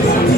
Just